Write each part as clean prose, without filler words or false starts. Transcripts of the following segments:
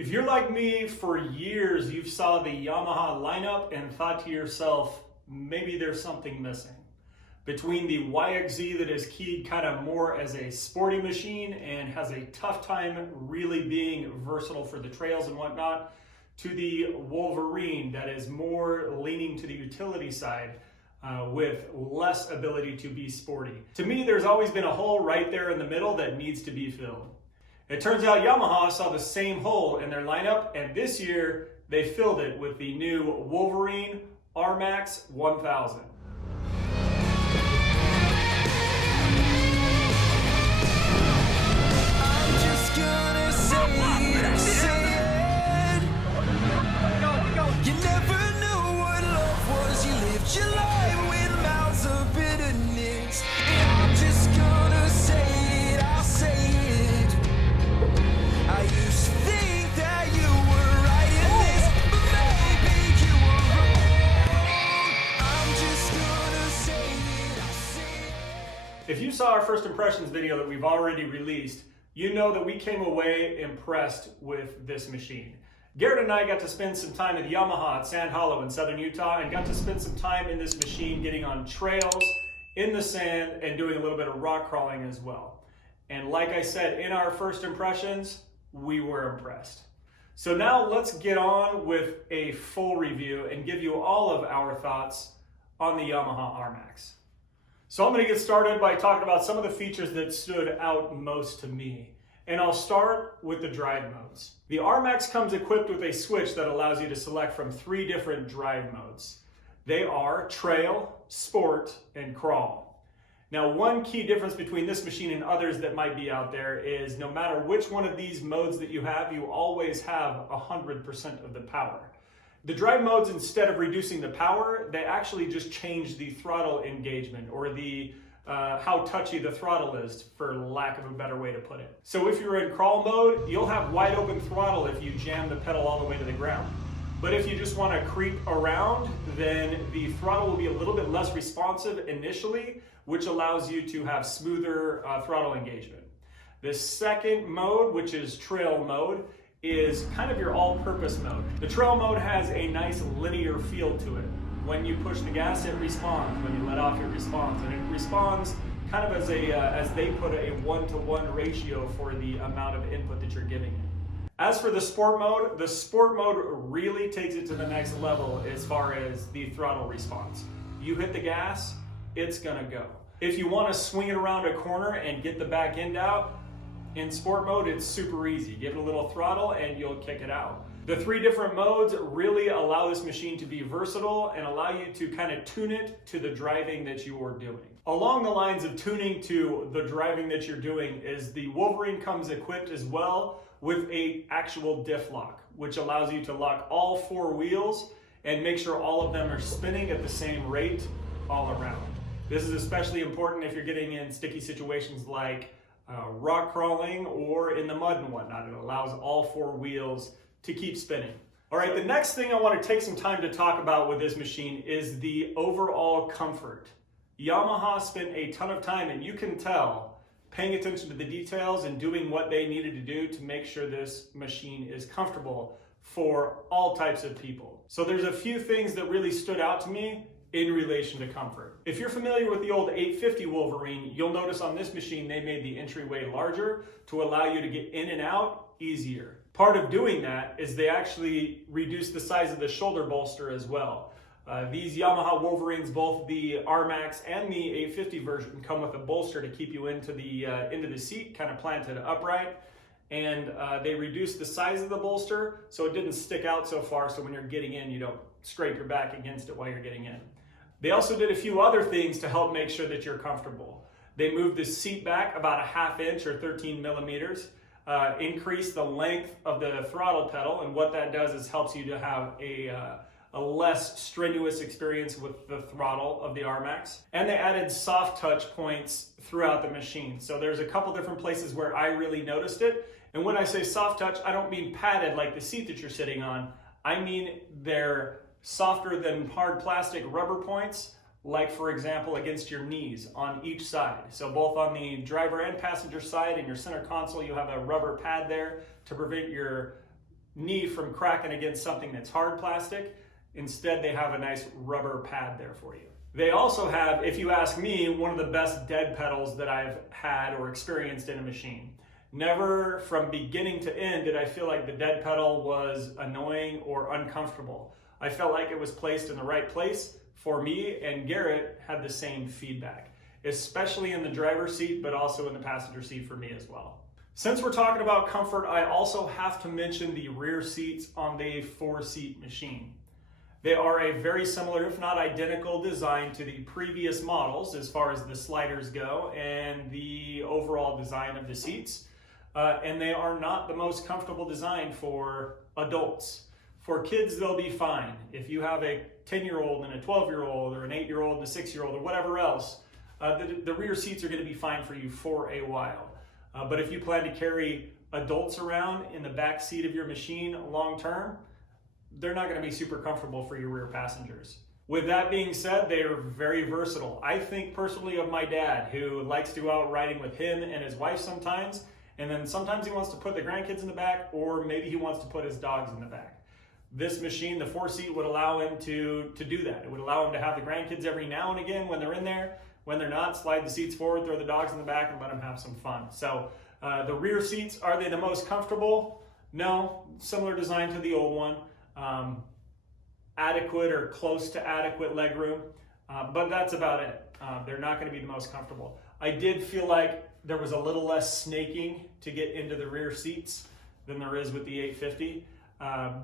If you're like me, for years you've saw the Yamaha lineup and thought to yourself, maybe there's something missing. Between the YXZ that is keyed kind of more as a sporty machine and has a tough time really being versatile for the trails and whatnot, to the Wolverine that is more leaning to the utility side with less ability to be sporty. To me, there's always been a hole right there in the middle that needs to be filled. It turns out Yamaha saw the same hole in their lineup, and this year they filled it with the new Wolverine RMAX 1000. If you saw our first impressions video that we've already released, you know that we came away impressed with this machine. Garrett and I got to spend some time at Yamaha at Sand Hollow in southern Utah and got to spend some time in this machine getting on trails, in the sand, and doing a little bit of rock crawling as well. And like I said, in our first impressions, we were impressed. So now let's get on with a full review and give you all of our thoughts on the Yamaha RMAX. So I'm going to get started by talking about some of the features that stood out most to me. And I'll start with the drive modes. The RMAX comes equipped with a switch that allows you to select from 3 different drive modes. They are Trail, Sport, and Crawl. Now, one key difference between this machine and others that might be out there is no matter which one of these modes that you have, you always have 100% of the power. The drive modes, instead of reducing the power, they actually just change the throttle engagement or the how touchy the throttle is, for lack of a better way to put it. So if you're in crawl mode, you'll have wide open throttle if you jam the pedal all the way to the ground. But if you just want to creep around, then the throttle will be a little bit less responsive initially, which allows you to have smoother throttle engagement. The second mode, which is trail mode, is kind of your all-purpose mode. The trail mode has a nice linear feel to it. When you push the gas, it responds. When you let off, it responds. And it responds kind of as a, as they put it, a 1-to-1 ratio for the amount of input that you're giving it. As for the sport mode really takes it to the next level as far as the throttle response. You hit the gas, it's gonna go. If you wanna swing it around a corner and get the back end out, in sport mode, it's super easy. Give it a little throttle and you'll kick it out. The 3 different modes really allow this machine to be versatile and allow you to kind of tune it to the driving that you are doing. Along the lines of tuning to the driving that you're doing is the Wolverine comes equipped as well with a actual diff lock, which allows you to lock all 4 wheels and make sure all of them are spinning at the same rate all around. This is especially important if you're getting in sticky situations like rock crawling or in the mud and whatnot. It allows all 4 wheels to keep spinning. All right, the next thing I want to take some time to talk about with this machine is the overall comfort. Yamaha spent a ton of time, and you can tell, paying attention to the details and doing what they needed to do to make sure this machine is comfortable for all types of people. So there's a few things that really stood out to me in relation to comfort. If you're familiar with the old 850 Wolverine, you'll notice on this machine they made the entryway larger to allow you to get in and out easier. Part of doing that is they actually reduced the size of the shoulder bolster as well. These Yamaha Wolverines, both the RMAX and the 850 version, come with a bolster to keep you into the seat, kind of planted upright. And they reduced the size of the bolster so it didn't stick out so far, so when you're getting in, you don't scrape your back against it while you're getting in. They also did a few other things to help make sure that you're comfortable. They moved the seat back about a 1/2 inch or 13 millimeters, increased the length of the throttle pedal, and what that does is helps you to have a less strenuous experience with the throttle of the RMAX. And they added soft touch points throughout the machine. So there's a couple different places where I really noticed it. And when I say soft touch, I don't mean padded like the seat that you're sitting on. I mean they're softer than hard plastic rubber points, like for example against your knees on each side. So both on the driver and passenger side, in your center console, you have a rubber pad there to prevent your knee from cracking against something that's hard plastic. Instead, they have a nice rubber pad there for you. They also have, if you ask me, one of the best dead pedals that I've had or experienced in a machine. Never from beginning to end did I feel like the dead pedal was annoying or uncomfortable. I felt like it was placed in the right place for me, and Garrett had the same feedback, especially in the driver's seat, but also in the passenger seat for me as well. Since we're talking about comfort, I also have to mention the rear seats on the 4-seat machine. They are a very similar, if not identical, design to the previous models as far as the sliders go and the overall design of the seats. And they are not the most comfortable design for adults. For kids, they'll be fine. If you have a 10-year-old and a 12-year-old or an 8-year-old and a 6-year-old or whatever else, the rear seats are going to be fine for you for a while. But if you plan to carry adults around in the back seat of your machine long term, they're not going to be super comfortable for your rear passengers. With that being said, they are very versatile. I think personally of my dad, who likes to go out riding with him and his wife sometimes, and then sometimes he wants to put the grandkids in the back, or maybe he wants to put his dogs in the back. This machine, the 4-seat, would allow him to do that. It would allow him to have the grandkids every now and again when they're in there. When they're not, slide the seats forward, throw the dogs in the back, and let them have some fun. So the rear seats, are they the most comfortable? No, similar design to the old one. Adequate or close to adequate legroom, but that's about it. They're not going to be the most comfortable. I did feel like there was a little less snaking to get into the rear seats than there is with the 850,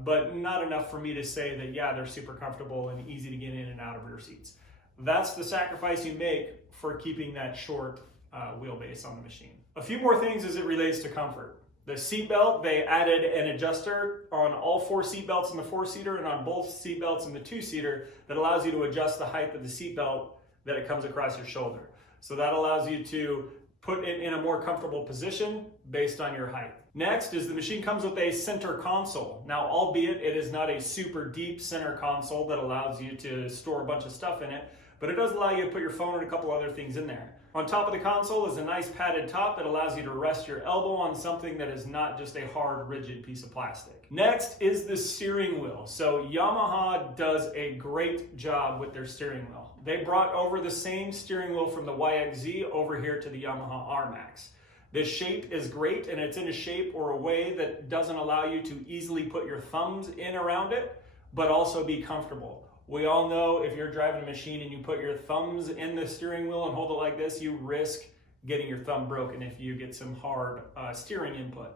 but not enough for me to say that, yeah, they're super comfortable and easy to get in and out of rear seats. That's the sacrifice you make for keeping that short wheelbase on the machine. A few more things as it relates to comfort. The seatbelt, they added an adjuster on all 4 seatbelts in the 4-seater and on both seatbelts in the 2-seater that allows you to adjust the height of the seatbelt that it comes across your shoulder. So that allows you to put it in a more comfortable position based on your height. Next is the machine comes with a center console. Now, albeit it is not a super deep center console that allows you to store a bunch of stuff in it, but it does allow you to put your phone and a couple other things in there. On top of the console is a nice padded top that allows you to rest your elbow on something that is not just a hard, rigid piece of plastic. Next is the steering wheel. So Yamaha does a great job with their steering wheel. They brought over the same steering wheel from the YXZ over here to the Yamaha RMAX. The shape is great, and it's in a shape or a way that doesn't allow you to easily put your thumbs in around it, but also be comfortable. We all know if you're driving a machine and you put your thumbs in the steering wheel and hold it like this, you risk getting your thumb broken if you get some hard steering input.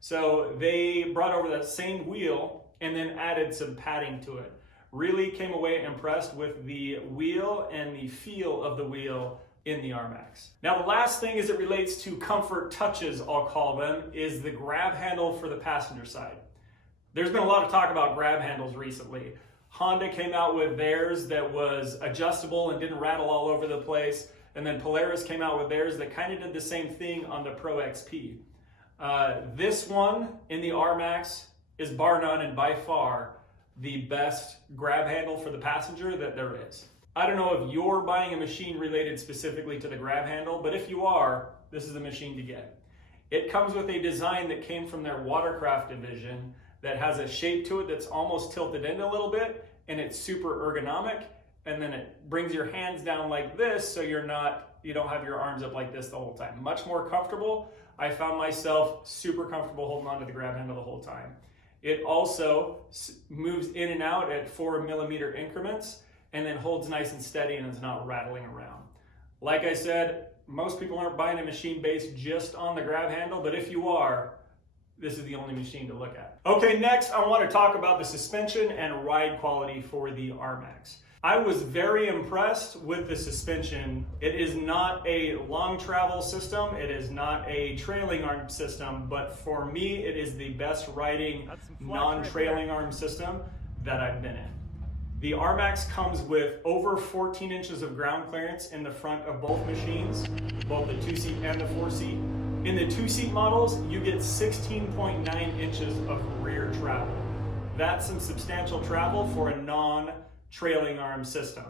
So they brought over that same wheel and then added some padding to it. Really came away impressed with the wheel and the feel of the wheel in the RMAX. Now the last thing as it relates to comfort touches, I'll call them, is the grab handle for the passenger side. There's been a lot of talk about grab handles recently. Honda came out with theirs that was adjustable and didn't rattle all over the place. And then Polaris came out with theirs that kind of did the same thing on the Pro XP. This one in the RMAX is bar none and by far the best grab handle for the passenger that there is. I don't know if you're buying a machine related specifically to the grab handle, but if you are, this is the machine to get. It comes with a design that came from their watercraft division that has a shape to it that's almost tilted in a little bit, and it's super ergonomic, and then it brings your hands down like this so you don't have your arms up like this the whole time. Much more comfortable. I found myself super comfortable holding onto the grab handle the whole time. It also moves in and out at 4mm increments and then holds nice and steady and is not rattling around. Like I said, most people aren't buying a machine based just on the grab handle, but if you are, this is the only machine to look at. Okay, next I want to talk about the suspension and ride quality for the RMAX. I was very impressed with the suspension. It is not a long travel system, it is not a trailing arm system, but for me it is the best riding non-trailing arm system that I've been in. The RMAX comes with over 14 inches of ground clearance in the front of both machines, both the 2-seat and the 4-seat. In the 2-seat models, you get 16.9 inches of rear travel. That's some substantial travel for a non-trailing arm system.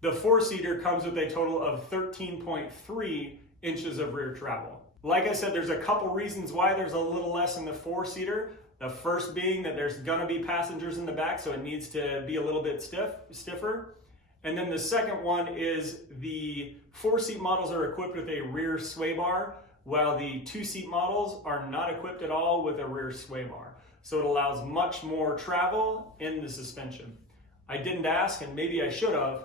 The 4-seater comes with a total of 13.3 inches of rear travel. Like I said, there's a couple reasons why there's a little less in the 4-seater, The first being that there's gonna be passengers in the back, so it needs to be a little bit stiffer. And then the second one is the 4-seat models are equipped with a rear sway bar, while the 2-seat models are not equipped at all with a rear sway bar. So it allows much more travel in the suspension. I didn't ask, and maybe I should have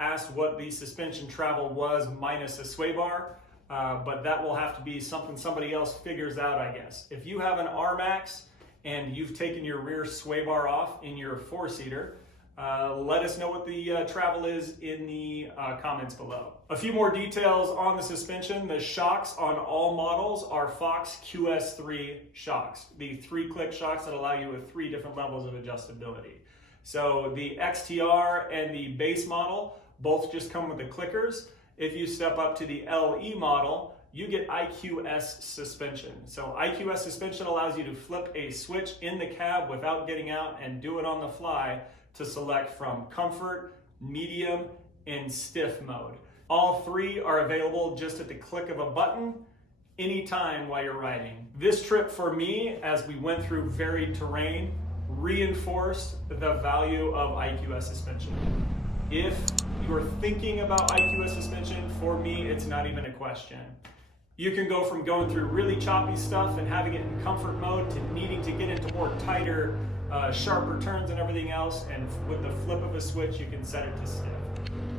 asked what the suspension travel was minus a sway bar, but that will have to be something somebody else figures out, I guess. If you have an RMAX and you've taken your rear sway bar off in your 4-seater, let us know what the travel is in the comments below. A few more details on the suspension. The shocks on all models are Fox QS3 shocks, the 3-click shocks that allow you with 3 different levels of adjustability. So the XTR and the base model both just come with the clickers. If you step up to the LE model, you get IQS suspension. So IQS suspension allows you to flip a switch in the cab without getting out and do it on the fly to select from comfort, medium, and stiff mode. All 3 are available just at the click of a button anytime while you're riding. This trip for me, as we went through varied terrain, reinforced the value of IQS suspension. If you're thinking about IQS suspension, for me, it's not even a question. You can go from going through really choppy stuff and having it in comfort mode to needing to get into more tighter, sharper turns and everything else, and with the flip of a switch, you can set it to stiff.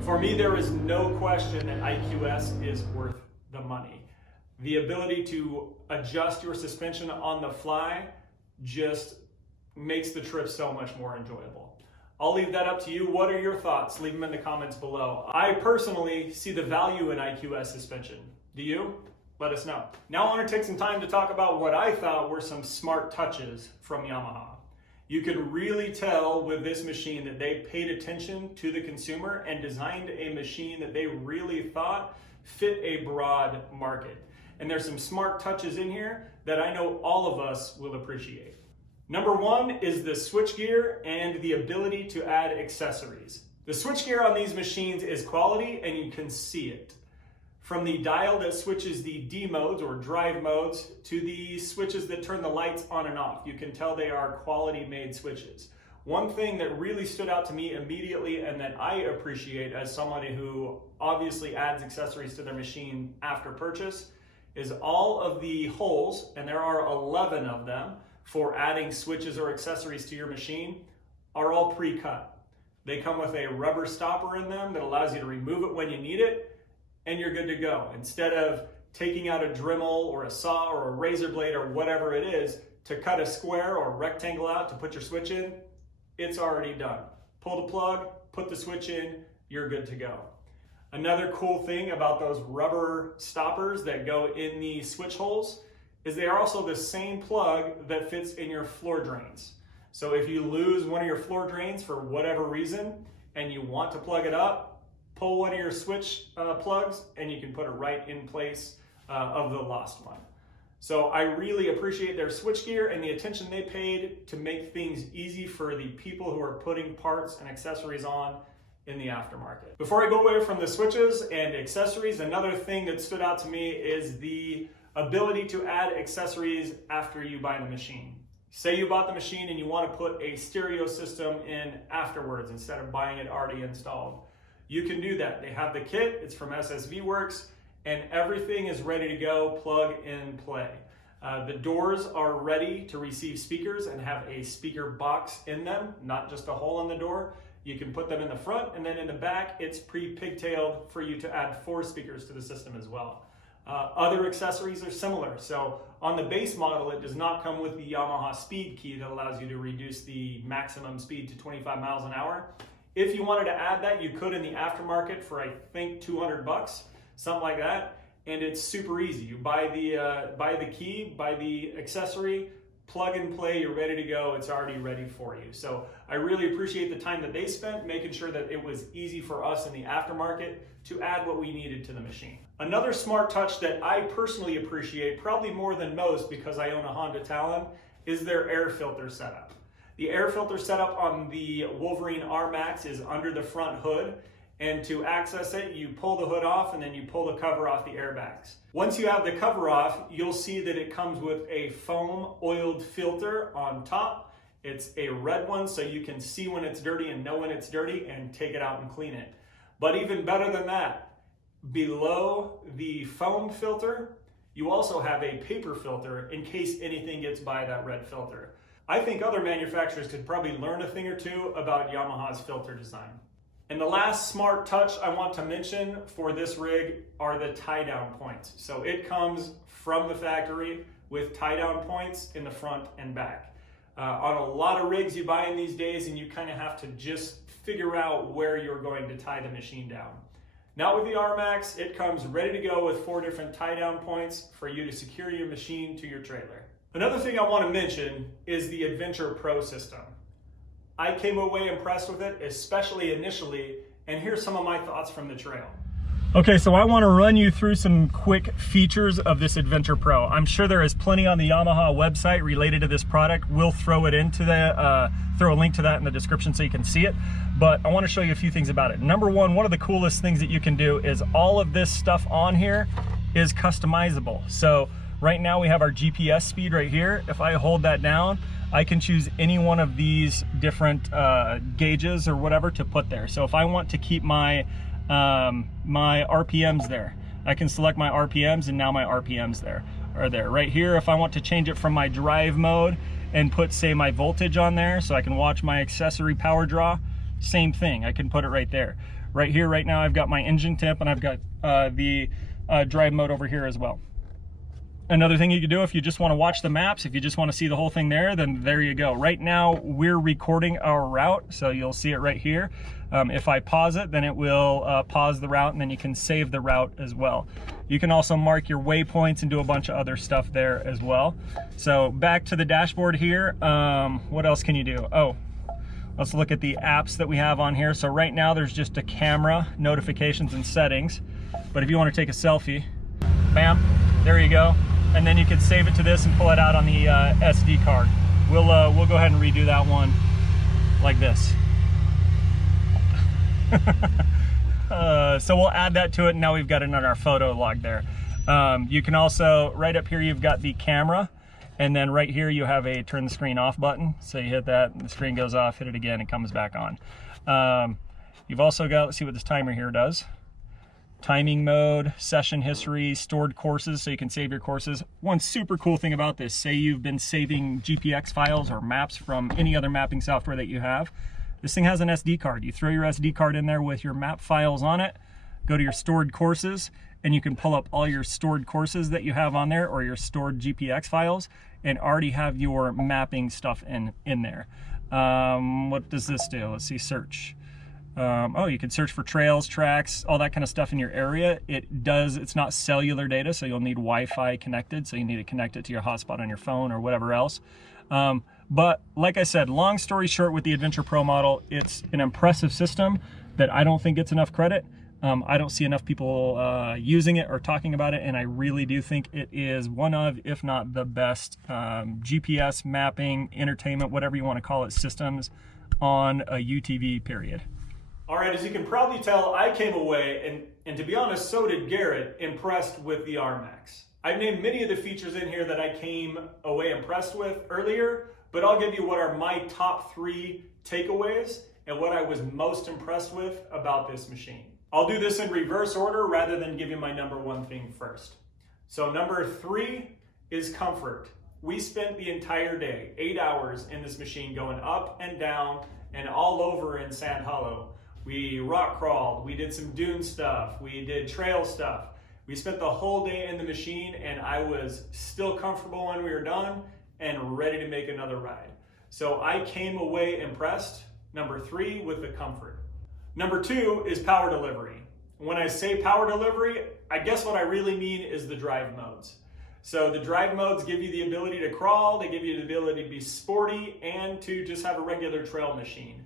For me, there is no question that IQS is worth the money. The ability to adjust your suspension on the fly just makes the trip so much more enjoyable. I'll leave that up to you. What are your thoughts? Leave them in the comments below. I personally see the value in IQS suspension. Do you? Let us know. Now I want to take some time to talk about what I thought were some smart touches from Yamaha. You can really tell with this machine that they paid attention to the consumer and designed a machine that they really thought fit a broad market. And there's some smart touches in here that I know all of us will appreciate. Number 1 is the switchgear and the ability to add accessories. The switchgear on these machines is quality and you can see it. From the dial that switches the D modes or drive modes to the switches that turn the lights on and off, you can tell they are quality made switches. One thing that really stood out to me immediately and that I appreciate as somebody who obviously adds accessories to their machine after purchase is all of the holes, and there are 11 of them, for adding switches or accessories to your machine are all pre-cut. They come with a rubber stopper in them that allows you to remove it when you need it, and you're good to go. Instead of taking out a Dremel or a saw or a razor blade or whatever it is to cut a square or rectangle out to put your switch in, it's already done. Pull the plug, put the switch in, you're good to go. Another cool thing about those rubber stoppers that go in the switch holes is they are also the same plug that fits in your floor drains. So if you lose one of your floor drains for whatever reason and you want to plug it up, pull one of your switch plugs and you can put it right in place of the lost one. So I really appreciate their switchgear and the attention they paid to make things easy for the people who are putting parts and accessories on in the aftermarket. Before I go away from the switches and accessories, another thing that stood out to me is the ability to add accessories after you buy the machine. Say you bought the machine and you want to put a stereo system in afterwards instead of buying it already installed. You can do that. They have the kit, it's from SSV Works, and everything is ready to go, plug and play. The doors are ready to receive speakers and have a speaker box in them, not just a hole in the door. You can put them in the front, and then in the back, it's pre-pigtailed for you to add 4 speakers to the system as well. Other accessories are similar. So on the base model, it does not come with the Yamaha speed key that allows you to reduce the maximum speed to 25 miles an hour. If you wanted to add that, you could in the aftermarket for, I think, 200 bucks, something like that. And it's super easy. You buy the key, buy the accessory, plug and play, you're ready to go. It's already ready for you. So I really appreciate the time that they spent making sure that it was easy for us in the aftermarket to add what we needed to the machine. Another smart touch that I personally appreciate, probably more than most because I own a Honda Talon, is their air filter setup. The air filter setup on the Wolverine RMAX is under the front hood, And to access it, you pull the hood off and then you pull the cover off the airbags. Once you have the cover off, you'll see that it comes with a foam oiled filter on top. It's a red one, so you can see when it's dirty and know when it's dirty and take it out and clean it. But even better than that, below the foam filter, you also have a paper filter in case anything gets by that red filter. I think other manufacturers could probably learn a thing or two about Yamaha's filter design. And the last smart touch I want to mention for this rig are the tie-down points. So it comes from the factory with tie-down points in the front and back. On a lot of rigs you buy in these days, and you kind of have to just figure out where you're going to tie the machine down. Not with the RMAX, it comes ready to go with 4 different tie-down points for you to secure your machine to your trailer. Another thing I want to mention is the Adventure Pro system. I came away impressed with it, especially initially, and here's some of my thoughts from the trail. Okay, so I want to run you through some quick features of this Adventure Pro. I'm sure there is plenty on the Yamaha website related to this product. We'll throw it into throw a link to that in the description so you can see it. But I want to show you a few things about it. Number one of the coolest things that you can do is all of this stuff on here is customizable. So right now we have our GPS speed right here. If I hold that down, I can choose any one of these different gauges or whatever to put there. So if I want to keep my my RPMs there, I can select my RPMs, and now my RPMs are there. Right here, if I want to change it from my drive mode and put, say, my voltage on there so I can watch my accessory power draw, same thing, I can put it right there. Right here, right now, I've got my engine temp, and I've got the drive mode over here as well. Another thing you can do if you just want to watch the maps, if you just want to see the whole thing there, then there you go. Right now, we're recording our route, so you'll see it right here. If I pause it, then it will pause the route, and then you can save the route as well. You can also mark your waypoints and do a bunch of other stuff there as well. So back to the dashboard here, what else can you do? Oh, let's look at the apps that we have on here. So right now, there's just a camera, notifications, and settings. But if you want to take a selfie, bam, there you go. And then you can save it to this and pull it out on the SD card. We'll go ahead and redo that one like this. So we'll add that to it, and now we've got it on our photo log there. You can also, right up here, you've got the camera, and then right here you have a turn the screen off button. So you hit that, and the screen goes off, hit it again, it comes back on. You've also got, let's see what this timer here does. Timing mode, session history, stored courses, so you can save your courses. One super cool thing about this, say you've been saving GPX files or maps from any other mapping software that you have, this thing has an SD card. You throw your SD card in there with your map files on it, go to your stored courses, and you can pull up all your stored courses that you have on there, or your stored GPX files, and already have your mapping stuff in there. What does this do? Let's see, search. Oh, you can search for trails, tracks, all that kind of stuff in your area. It's not cellular data, so you'll need Wi-Fi connected, so you need to connect it to your hotspot on your phone or whatever else. But like I said, long story short, with the Adventure Pro model, it's an impressive system that I don't think gets enough credit. I don't see enough people using it or talking about it, and I really do think it is one of, if not the best, GPS mapping, entertainment, whatever you want to call it, systems on a UTV, period. All right, as you can probably tell, I came away, and to be honest, so did Garrett, impressed with the RMAX. I've named many of the features in here that I came away impressed with earlier, but I'll give you what are my top 3 takeaways and what I was most impressed with about this machine. I'll do this in reverse order rather than give you my number 1 thing first. So number 3 is comfort. We spent the entire day, 8 hours in this machine, going up and down and all over in Sand Hollow. We rock crawled, we did some dune stuff, we did trail stuff. We spent the whole day in the machine, and I was still comfortable when we were done and ready to make another ride. So I came away impressed, number 3, with the comfort. Number 2 is power delivery. When I say power delivery, I guess what I really mean is the drive modes. So the drive modes give you the ability to crawl, they give you the ability to be sporty, and to just have a regular trail machine.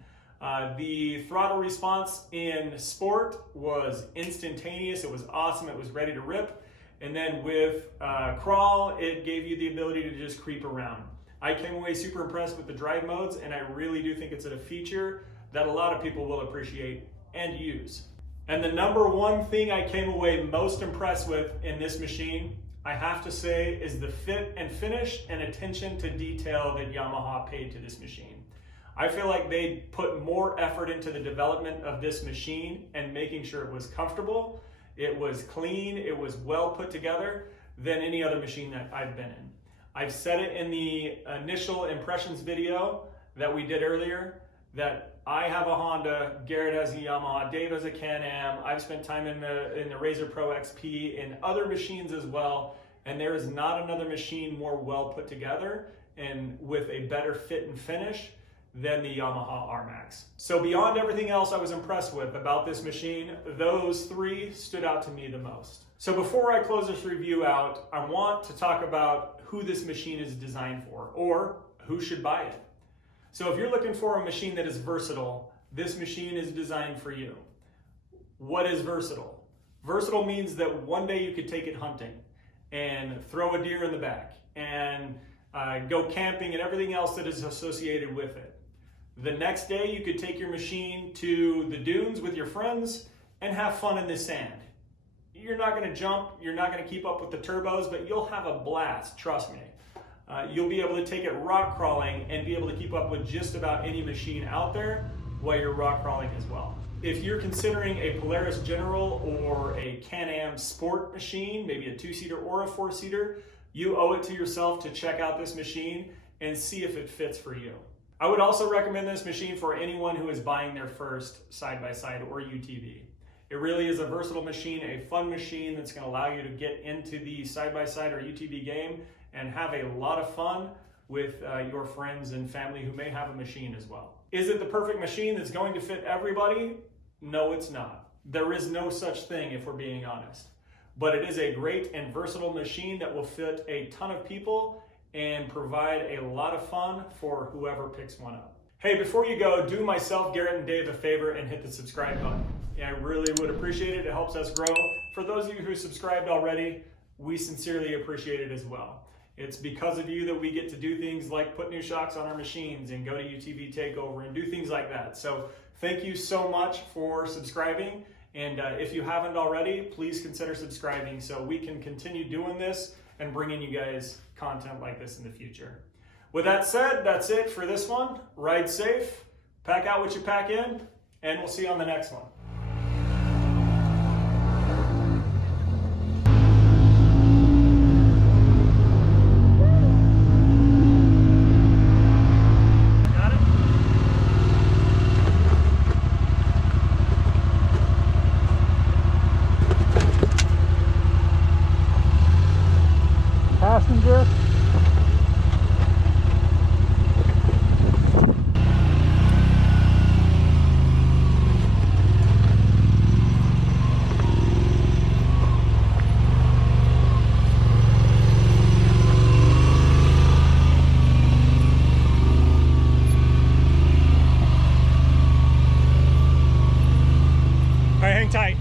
The throttle response in sport was instantaneous, it was awesome, it was ready to rip. And then with crawl, it gave you the ability to just creep around. I came away super impressed with the drive modes, and I really do think it's a feature that a lot of people will appreciate and use. And the number one thing I came away most impressed with in this machine, I have to say, is the fit and finish and attention to detail that Yamaha paid to this machine. I feel like they put more effort into the development of this machine and making sure it was comfortable, it was clean, it was well put together than any other machine that I've been in. I've said it in the initial impressions video that we did earlier, that I have a Honda, Garrett has a Yamaha, Dave has a Can-Am, I've spent time in the Razor Pro XP and other machines as well, and there is not another machine more well put together and with a better fit and finish than the Yamaha RMAX. So beyond everything else I was impressed with about this machine, those three stood out to me the most. So before I close this review out, I want to talk about who this machine is designed for, or who should buy it. So if you're looking for a machine that is versatile, this machine is designed for you. What is versatile? Versatile means that one day you could take it hunting and throw a deer in the back and go camping and everything else that is associated with it. The next day you could take your machine to the dunes with your friends and have fun in the sand. You're not going to jump, you're not going to keep up with the turbos, but you'll have a blast, trust me. You'll be able to take it rock crawling and be able to keep up with just about any machine out there while you're rock crawling as well. If you're considering a Polaris General or a Can-Am Sport machine, maybe a 2-seater or a 4-seater, you owe it to yourself to check out this machine and see if it fits for you. I would also recommend this machine for anyone who is buying their first side-by-side or UTV. It really is a versatile machine, a fun machine that's going to allow you to get into the side-by-side or UTV game and have a lot of fun with your friends and family who may have a machine as well. Is it the perfect machine that's going to fit everybody? No, it's not. There is no such thing if we're being honest. But it is a great and versatile machine that will fit a ton of people and provide a lot of fun for whoever picks one up. Hey, before you go, do myself, Garrett, and Dave a favor and hit the subscribe button. I really would appreciate it. It helps us grow. For those of you who subscribed already, we sincerely appreciate it as well. It's because of you that we get to do things like put new shocks on our machines and go to UTV Takeover and do things like that. So thank you so much for subscribing. And if you haven't already, please consider subscribing so we can continue doing this and bringing you guys content like this in the future. With that said, that's it for this one. Ride safe, pack out what you pack in, and we'll see you on the next one. Passenger. All right, hang tight.